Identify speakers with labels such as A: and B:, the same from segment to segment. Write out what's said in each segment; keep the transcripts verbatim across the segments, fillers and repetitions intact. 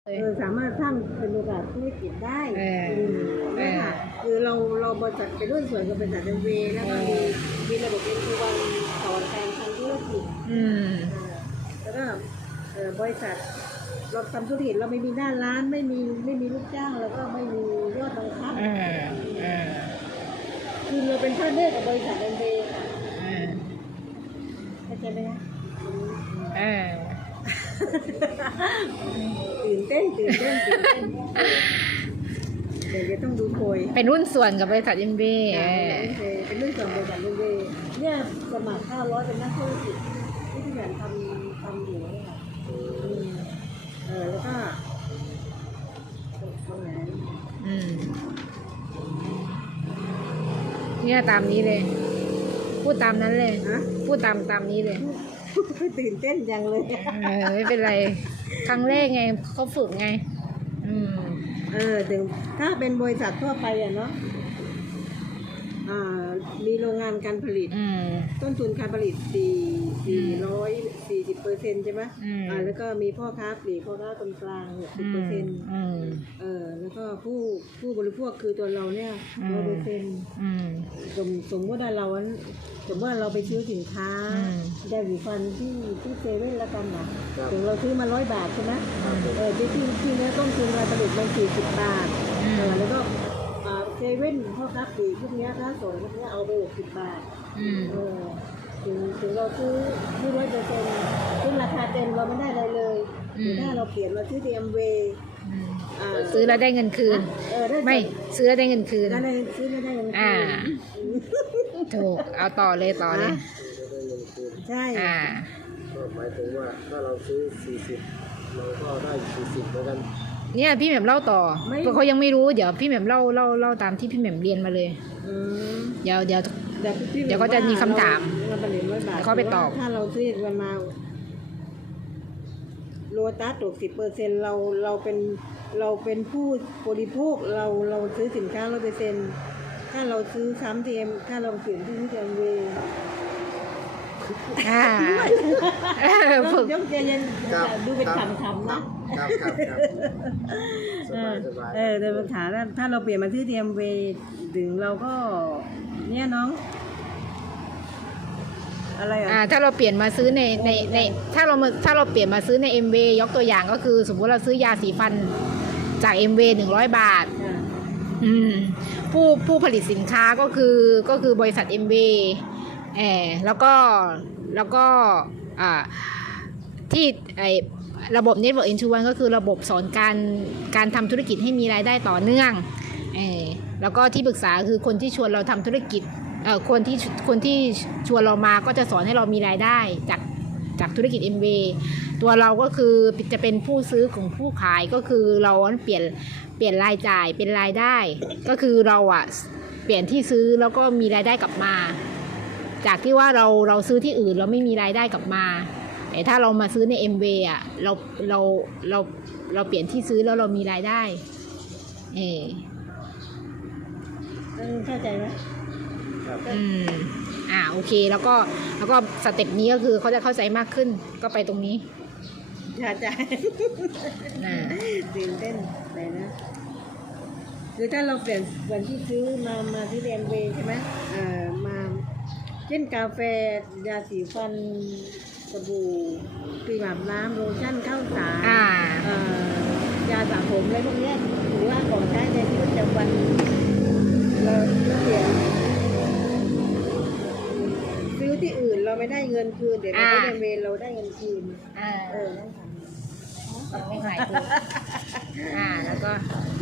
A: เออสามารถสร้างเป็นโอกาสธุรกิจได้นี่ค่ะคือเราเราบริษัทเป็นรุ่นส่วนกับบริษัทเดนเวย์แล้วก็มีมีระบบเอ็นทูวันสอนการทำธุรกิจแล้วก็บริษัทเราทำธุรกิจเราไม่มีหน้าร้านไม่มีไม่มีลูกจ้างแล้วก็ไม่มียอดบังคับคือเราเป็นพาร์ทเนอร์กับบริษัทเดนเวย์ค่ะเข้าใจไหมคะตื่นเต้นตื่นเต้นตื่นเต้นเดี๋ยวจะต้องดูโพย
B: เป็นรุ่นส่วนกับบริษัทเอ็มบี
A: เป็นรุ่นส่วนบริษัทเอ็มบีเนี่ยสมัครห้าร้อยเป็นนักธุรกิจที่พี่แหวนทำทำอยู่นี่ค่ะเออแล้วก็ตรงไหน
B: อืมเนี่ยตามนี้เลยพูดตามนั้นเลยพูดตามตามนี้เลย
A: ตื่นเต้นจังเลย
B: เออไม่เป็นไรครั้งแรกไงเขาฝึกไงอืม
A: เออถึงถ้าเป็นบริษัททั่วไปอ่ะเนาะอ่ามีโรงงานการผลิตต้นทุนการผลิตสี่สี่ร้อยสี่สิบเปอร์เซ็นต์ใช่ไหมอ่าแล้วก็มีพ่อค้าปลีกพ่อค้าคนกลางหกสิบเปอร์เซ็นต์เออแล้วก็ผู้ผู้บริโภคคือตัวเราเนี่ยร้อยเปอร์เซ็นต์สมสมมติว่าเราสมมติว่าเราไปซื้อสินค้ายาสีฟันที่ที่เซเว่นแล้วกันนะถึงเราซื้อมาร้อยบาทใช่ไหมเออที่ที่เนี้ยต้นทุนการผลิตมันสี่สิบบาทเออแล้วก็เซเว่นพ่อค้าปลีกพวกนี้ร้านสวยพวกนี้เอาไปหกสิบบาทเออถึงถึงเราซื้อที่ร้อยเปอร์เซ็นต์ซึ่งราคาเต็มเราไม่ได้อะไรเลยแต่ถ้าเราเปลี่ยนมาซื้อที่แอมเวย์
B: ซื้อแล้วได้เงินคืนไม่ซื้อแล้วได้เงินคืน
A: ได้ซื้อแล้วได้เงินคืน
B: ถูกเอาต่อเลยต่อเลย
A: ใช่
C: ก็หมายถึงว่าถ้าเราซื้อสี่สิบเราก็ได้สี่สิบเหมือนกัน
B: เนี่ยพี่แหม่มเล่าต่อเพราะเขายังไม่รู้เดี๋ยวพี่แหม่มเล่าเล่าเล่าตามที่พี่แหม่มเรียนมาเลยเดี๋ยวเดี๋ยวเดี๋ยวเขาจะมีคำถามเขาไปตอบ
A: ถ้าเราซื้อกันมาโลตัสตกสิบเปอร์เซ็นต์เราเราเป็นเราเป็นผู้บริโภคเราเราซื้อสินค้าร้อยเปอร์เซ็นต์ถ้าเราซื้อซ้ำทีเอ็มถ้าเราเปลี่ยนที่นี่จะเวฝึกยกใจเย็นดูเป็นคำคำนะครับครับครับสบายสบายเออในปัญหาถ้าเราเปลี่ยนมาที่ทีเอ็มเวถึงเราก็เนี่ยน้องอะไรอ่ะ
B: ถ้าเราเปลี่ยนมาซื้อในในในถ้าเราถ้าเราเปลี่ยนมาซื้อใน เอ็ม วี ยกตัวอย่างก็คือสมมติเราซื้อยาสีฟันจาก เอ็ม วี หนึ่งร้อยบาทอืมผู้ผู้ผลิตสินค้าก็คือก็คือบริษัท เอ็ม วี เออแล้วก็แล้วก็อ่าที่ไอระบบ Network เอ็น ทู วัน ก็คือระบบสอนการการทำธุรกิจให้มีรายได้ต่อเนื่องเออแล้วก็ที่ปรึกษาคือคนที่ชวนเราทำธุรกิจเอ่อคนที่คนที่ชวนเรามาก็จะสอนให้เรามีรายได้จากจากธุรกิจ เอ็ม วี ตัวเราก็คือจะเป็นผู้ซื้อของผู้ขายก็คือเราเปลี่ยนเปลี่ยนรายจ่ายเป็นรายได้ก็คือเราอ่ะเปลี่ยนที่ซื้อแล้วก็มีรายได้กลับมาจากที่ว่าเราเราซื้อที่อื่นเราไม่มีรายได้กลับมาแต่ถ้าเรามาซื้อใน เอ็ม วี อ่ะเราเราเราเราเปลี่ยนที่ซื้อแล้วเรามีรายได้เออ
A: เข้าใจไหม
B: อืมอ่าโอเคแล้วก็แล้วก็สเต็ปนี้ก็คือเขาจะเข้าใจมากขึ้นก็ไปตรงนี้
A: เข้าใจ
B: น่ะ
A: ตื่นเต้นไปนะคือถ้าเราเปลี่ยนวันที่ซื้อมามาที่เอ็มเวใช่ไหมเอ่อมาเช่นกาแฟยาสีฟันสบู่ครีมอาบน้ำโลชั่นข้าวสารเอ่อยาสระผมอะไรพวกนี้หรือว่าของใช้ในชีวิตประจำวันเราเปลี่ยนซื้อที่อื่นเราไม่ได้เงินคืนเดี๋ยวเราได้เวรเราได้เงินคืนเออ
B: ต้องไม่หายคืนอ่าแล้วก็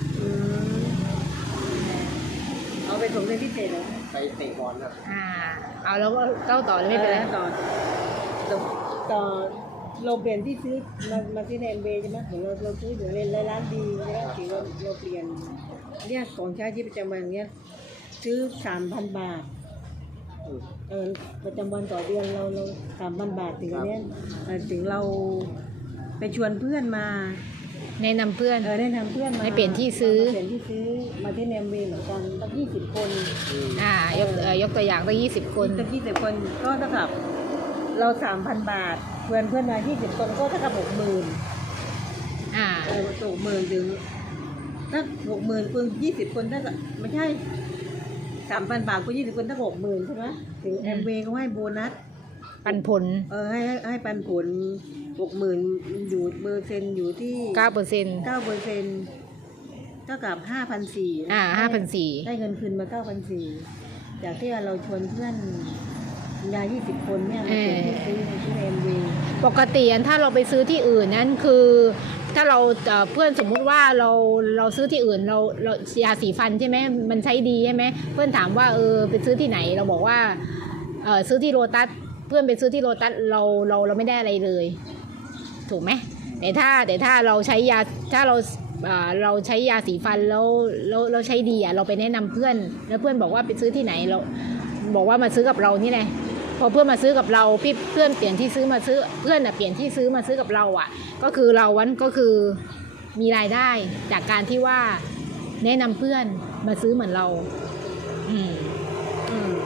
A: เอาไปส่งในพิเศษเหรอ
C: ไปเตะบอลครับ
B: อ่าเอาแล้วก็เก้าต่อเลยไม่เป็นไร
A: ต่อต่อเราเปลี่ยนที่ซื้อมามาที่ในเอ็มเบใช่ไหมของเราเราซื้ออยู่ในร้านดีแล้วถือว่าเราเปลี่ยนเนี่ยของใช้ที่ประจำวันเนี้ยซื้อสามพันบาทเออประจำวันต่อเดือนเราเราสามพันบาทถึงเนี้ยถึงเราไปชวนเพื่อนมา
B: แนะนำเพื่อน
A: เออแนะนำเพื่อนมา
B: ให้เปลี่ยนที่ซื้อ
A: เปลี่ยนที่ซื้อมาที่เนมวีเหมือนกันตั้งยี่สิบคน
B: อ่ายกเอ่อยกตัวอย่างตั้งยี่สิบคน
A: ตั้งยี่สิบคนก็เท่ากับเราสามพันบาทเพื่อนเพื่อนมายี่สิบคนก็เท่ากับหกหมื่น
B: อ่า
A: เออตกหมื่นถึงถ้าหกหมื่นคูณยี่สิบคนถ้าไม่ใช่สามพันบาทคูณยี่สิบคนถ้าหกหมื่นใช่ไหมถึง
B: อืม
A: แอมเวย์เขาให้โบนัส
B: ปันผล
A: เออให้ให้ให้ปันผลหกหมื่นอยู่เปอร์เซ็นต์อยู่ที่
B: เก้าเปอร์เซ็นต์
A: เก้าเปอร์เซ็นต์เท่ากับห้าพันสี่
B: อ่าห้าพันสี่
A: ได้เงินคืนมาเก้าพันสี่จากที่เราชวนเพื่อนยายี่สิบคนเนี่ยเราเปลี่ยนที่ซื้อที่เอ็มวี
B: ปกติถ้าเราไปซื้อที่อื่นนั้นคือ ถ้าเราเอ่อเพื่อนสมมุติว่าเราเราซื้อที่อื่นเราเรายาสีฟันใช่ไหมมันใช้ดีใช่ไหมเพื่อนถามว่าเออไปซื้อที่ไหนเราบอกว่าเออซื้อที่โลตัสเพื่อนไปซื้อที่โลตัสเราเราเราไม่ได้อะไรเลย ถูกไหมแต่ถ้าแต่ถ้าเราใช้ยาถ้าเราอ่าเราใช้ยาสีฟันแล้วแล้วเราใช้ดีอ่ะเราไปแนะนำเพื่อนแล้วเพื่อนบอกว่าไปซื้อที่ไหนเราบอกว่ามาซื้อกับเรานี่แหละพอเพื่อนมาซื้อกับเราพี่เพื่อนเปลี่ยนที่ซื้อมาซื้อเพื่อนอ่ะเปลี่ยนที่ซื้อมาซื้อกับเราอ่ะก็คือเราวันก็คือมีรายได้จากการที่ว่าแนะนำเพื่อนมาซื้อเหมือนเราอืม
A: อืม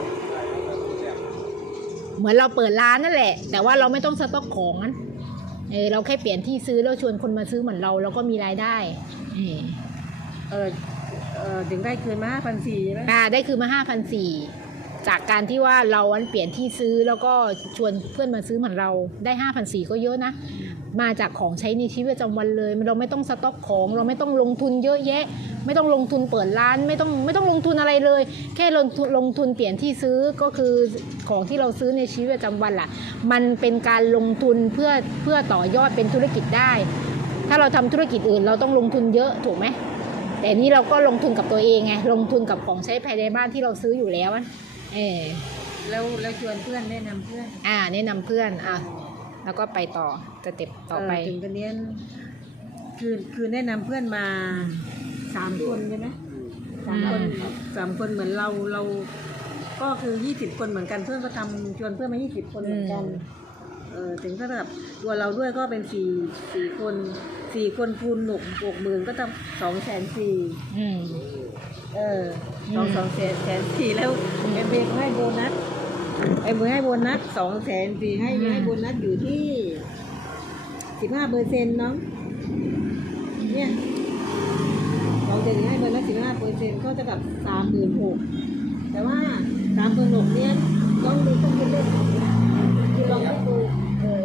B: เหมือนเราเปิดร้านนั่นแหละแต่ว่าเราไม่ต้องสต็อกของนั้นเออเราแค่เปลี่ยนที่ซื้อแล้วชวนคนมาซื้อเหมือนเราแล้วก็มีรายได้เออ
A: เออเออถึงได้คืนมาห้าพันสี่ใช่ไหม
B: อ่าได้คือมาห้าพันสี่จากการที่ว่าเราอันเปลี่ยนที่ซื้อแล้วก็ชวนเพื่อนมาซื้อเหมือนเราได้ห้าพันสี่ก็เยอะนะมาจากของใช้ในชีวิตประจำวันเลยเราไม่ต้องสต็อกของเราไม่ต้องลงทุนเยอะแยะ ไม่ต้องลงทุนเปิดร้านไม่ต้องไม่ต้องลงทุนอะไรเลย แค่ลงทุนลงทุนเปลี่ยนที่ซื้อก็คือของที่เราซื้อในชีวิตประจำวันล่ะมันเป็นการลงทุนเพื่อเพื่อต่อยอดเป็นธุรกิจได้ ถ้าเราทำธุรกิจอื่นเราต้องลงทุนเยอะถูกไหมแต่นี่เราก็ลงทุนกับตัวเองไงลงทุนกับของใช้ภายในบ้านที่เราซื้ออยู่แล้วอะเออ
A: แล้วแล้วชวนเพื่อนแนะนำเพื่อน
B: อ่าแนะนำเพื่อนอ่ะแล้วก็ไปต่อสเต็ปต่อไป
A: เถึงกันเนี้ยคือคือแนะนำเพื่อนมาสามคนใช่ไหมสามคน
B: อืม
A: สามคนเหมือนเราเราก็คือยี่สิบคนเหมือนกันเพื่อนก็ทำชวนเพื่อนมายี่สิบคนเหมือนกันเออถึงถ้าแบบตัวเราด้วยก็เป็นสี่สี่คนสี่คนคูณหกหกหมื่นก็ต้องสองแสนสี่
B: อืม
A: เออ
B: อืม
A: สองสองแสนแสนสี่แล้วเอ็มเบก็ให้โบนัสเอ็มเบให้โบนัสสองแสนสี่ให้ให้โบนัสอยู่ที่สิบห้าเปอร์เซ็นต์เนาะเนี่ยสองแสนให้โบนัสสิบห้าเปอร์เซ็นต์ก็จะกับสามหมื่นหกแต่ว่าสามหมื่นหกเนี่ยต้องดูต้องคิดเลขคือลองคิดดูเออ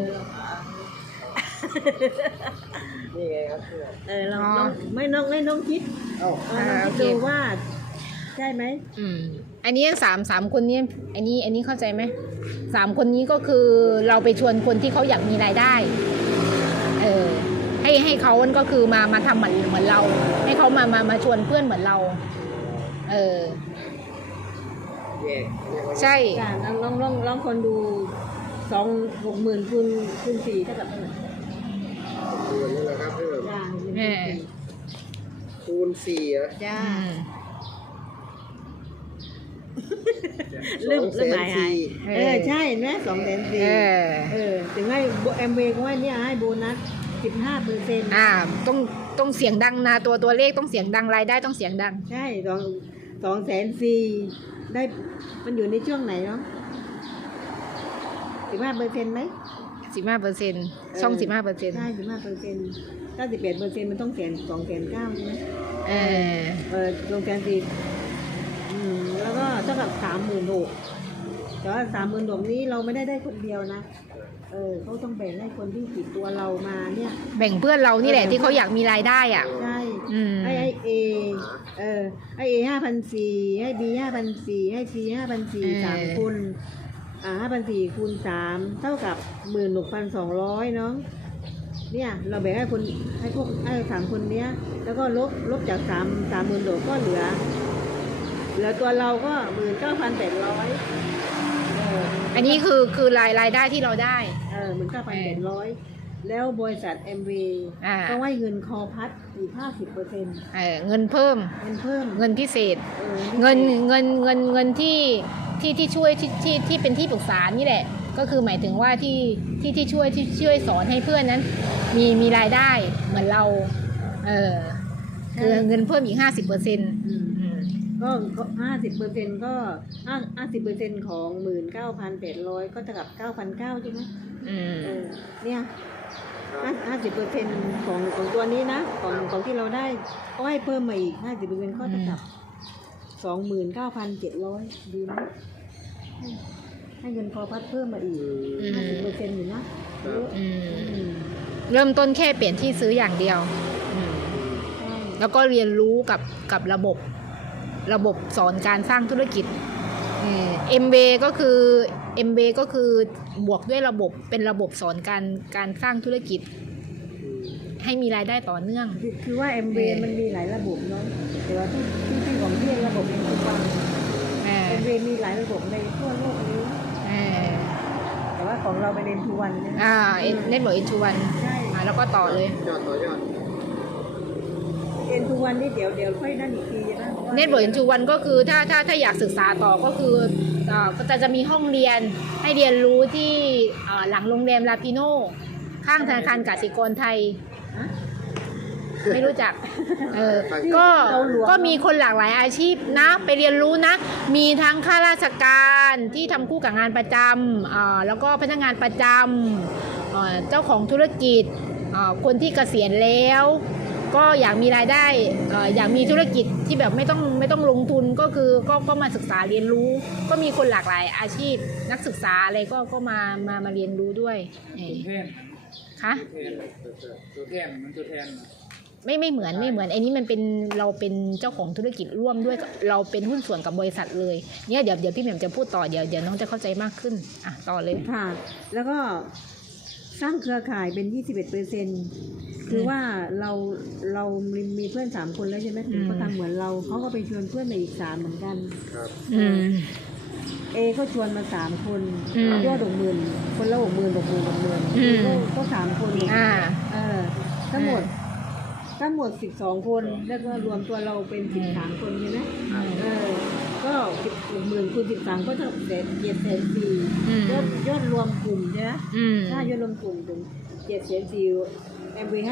C: นี่ไงครับเนี่ย
A: เออลองลองไม่น้องไม่น้องคิด
C: เอ้า
A: เออลองคิดดูว่าใช่ไหม
B: อืมอันนี้สามสามคนนี้อันนี้อันนี้เข้าใจไหมสามคนนี้ก็คือเราไปชวนคนที่เขาอยากมีรายได้เออให้ให้เขาก็คือมามาทำเหมือนเหมือนเรา ให้เขามามามาชวนเพื่อนเหมือนเรา เออ
C: แยกเรียกว่า
B: ใช่
A: จ้ะลองลองลองลองคนดูสองหกหมื่นคูณคูณสี่เท่ากับเท่าไหร่
C: คูณนี่แหละครับเพิ่ม
A: จ้า
B: แม่
C: คูณสี่อะ
A: จ้า
B: อืม
A: ลืม
C: สองแส
A: ลืม
C: น
A: หมายหาย
C: สี่
A: เออใช่เห็นไหมสองแสนสี่
B: เออ
A: เออถึงให้แอมเวย์ก็ให้เนี่ยให้โบนัสสิบห้าเปอร์เซ็นต์
B: อ่าต้องต้องเสียงดังนะตัวตัวเลขต้องเสียงดังรายได้ต้องเสียงดัง
A: ใช่สองสองแสนสี่ได้มันอยู่ในช่วงไหนเนาะสิบห้าเปอร์เซ็นต์ไหม
B: สิบห้าเปอร์เซ็นต์ช่องสิบห้าเปอร์เซ็นต์
A: ใช่สิบห้าเปอร์เซ็นต์ถ้าสิบแปดเปอร์เซ็นต์มันต้องแสนสองแสนเก้าใช่ไหม
B: เออ
A: เออลงแสนสี่อืมแล้วก็เท่ากับสามหมื่นหกแต่ว่าสามหมื่นหกนี้เราไม่ได้ได้คนเดียวนะเออเขาต้องแบ่งให้คนที่ติดตัวเรามาเนี่ย
B: แบ่งเพื่อนเรานี่แหละที่เขาอยากมีรายได้อ่ะ
A: ใช่
B: อืม
A: ให้ไอเอเออให้เอห้าพันสี่ให้บีห้าพันสี่ให้ซีห้าพันสี่สามคนอ่าห้าพันสี่คูณสามเท่ากับหมื่นหกพันสองร้อยเนาะเนี่ยเราแบ่งให้คนให้พวกให้สามคนเนี้ย แล้วก็ลบลบจากสามสามหมื่นโดก็เหลือ เหลือตัวเราก็หมื่นเก้าพันแปดร้อยเออ
B: อันนี้คือคือรายรายได้ที่เราได้
A: เออหมื่นเก้าพันแปดร้อยแล้วบริษัทเอ็มวี
B: อ่า
A: ก็ให้เงินคอพัดอีกห้าสิบเปอร์เซ็นต์
B: เออเงินเพิ่ม
A: เงินเพิ่ม
B: เงินพิเศษ
A: ออ
B: เงินเงินเงินเงินที่ที่ที่ช่วยที่ที่ที่เป็นที่ปรึกษานี่แหละ ก็คือหมายถึงว่าที่ที่ที่ช่วยที่ช่วยสอนให้เพื่อนนั้น มีมีรายได้เหมือนเรา เออคือเงินเพิ่มอีกห้าสิบเปอร์เซ็นต์
A: อืมก็ห้าสิบเปอร์เซ็นต์ก็ห้าห้าสิบเปอร์เซ็นต์ของหมื่นเก้าพันแปดร้อยก็เท่ากับเก้าพันเก้าใช่ไหม
B: อืม
A: เออเนี่ยห้าสิบเปอร์เซ็นต์ของของตัวนี้นะของของที่เราได้ก็ให้เพิ่มมาอีกห้าสิบเปอร์เซ็นต์ก็เท่ากับสองหมื่นเก้าพันเจ็ดร้อยดีนะให้ให้เงินพอพัดเพิ่มมาอีก
B: อืม
A: ห้าสิบเปอร์เซ็นต์อยู่นะเยอะ
B: อืม
A: อืม
B: เริ่มต้นแค่เปลี่ยนที่ซื้ออย่างเดียวอืม
A: ใช่
B: แล้วก็เรียนรู้กับกับระบบระบบสอนการสร้างธุรกิจเอ็มเบก็คือเอ็มเบก็คือบวกด้วยระบบเป็นระบบสอนการการสร้างธุรกิจ ให้มีรายได้ต่อเนื่อง
A: คือคือว่า เอ็ม วี มันมีหลายระบบเนาะแต่ว่าที่ที่ที่ของพี่ระบบเอ็นทุกวัน
B: เออ
A: เอ็ม วี มีหลายระบบในทั่วโลกนี้
B: เออ
A: แต่ว่าของเราเป็นเอ็นทุกวันเนี่ย
B: อ่าเน็ตเวิร์กอินทูวัน
A: ใช่
B: แล้วก็ต่อเลย
C: ยอดต่อยอด
A: เอ็นทุกวันนี่เดี๋ยวเดี๋ยวค่อยนั่นอีกทีนะ
B: เน็ตเวิร์กอินทูวันก็คือถ้าถ้าถ้าอยากศึกษาต่อก็คืออ่าก็จะจะมีห้องเรียนให้เรียนรู้ที่อ่าหลังโรงแรมลาปิโนข้างธนาคารกสิกรไทย
A: ฮะ
B: ไม่รู้จัก เออ ก็ก็มีคนหลากหลายอาชีพนะ ไปเรียนรู้นะ มีทั้งข้าราชการที่ทำคู่กับงานประจำอ่าแล้วก็พนักงานประจำอ่าเจ้าของธุรกิจอ่าคนที่เกษียณแล้ว ก็อยากมีรายได้อ่าอยากมีธุรกิจที่แบบไม่ต้องไม่ต้องลงทุนก็คือก็ก็มาศึกษาเรียนรู้ ก็มีคนหลากหลายอาชีพ นักศึกษาอะไรก็ก็มามามาเรียนรู้ด้วยเออ
D: ตัวแทน
B: คะ
D: ตัวแทนมันตัวแทน
B: ไม่ไม่เหมือนไม่เหมือนไอ้นี้มันเป็นเราเป็นเจ้าของธุรกิจร่วมด้วยเราเป็นหุ้นส่วนกับบริษัทเลยเนี่ยเดี๋ยวเดี๋ยวพี่แหม่มจะพูดต่อเดี๋ยวเดี๋ยวน้องจะเข้าใจมากขึ้นอ่ะต่อเลย
A: ค่ะ แล้วก็สร้างเครือข่ายเป็น ยี่สิบเอ็ดเปอร์เซ็นต์ คือว่าเราเรามีมีเพื่อนสามคนแล้วใช่ไหมถึงเขาทำเหมือนเราเขาก็ไปชวนเพื่อนมาอีกสามเหมือนกัน
C: ครับ
B: อืม
A: เอก็ชวนมาสามคน
B: อืม
A: ยอดหกหมื่นคนละหกหมื่นหกหมื่นหกหมื่น
B: อืม
A: ก็ก็สามคน
B: อ่า
A: เออทั้งหมดทั้งหมดสิบสองคนแล้วก็รวมตัวเราเป็นสิบสามคนใช่ไหมเออก็สิบหมื่นคูณสิบสามก็เท่ากับเจ็ดเจ็ดแสนสี่
B: อืม
A: ยอดยอดรวมกลุ่มใช่ไหม
B: อืม
A: ถ้ายอดรวมกลุ่มถึงเจ็ดแสนสี่เอ็มวี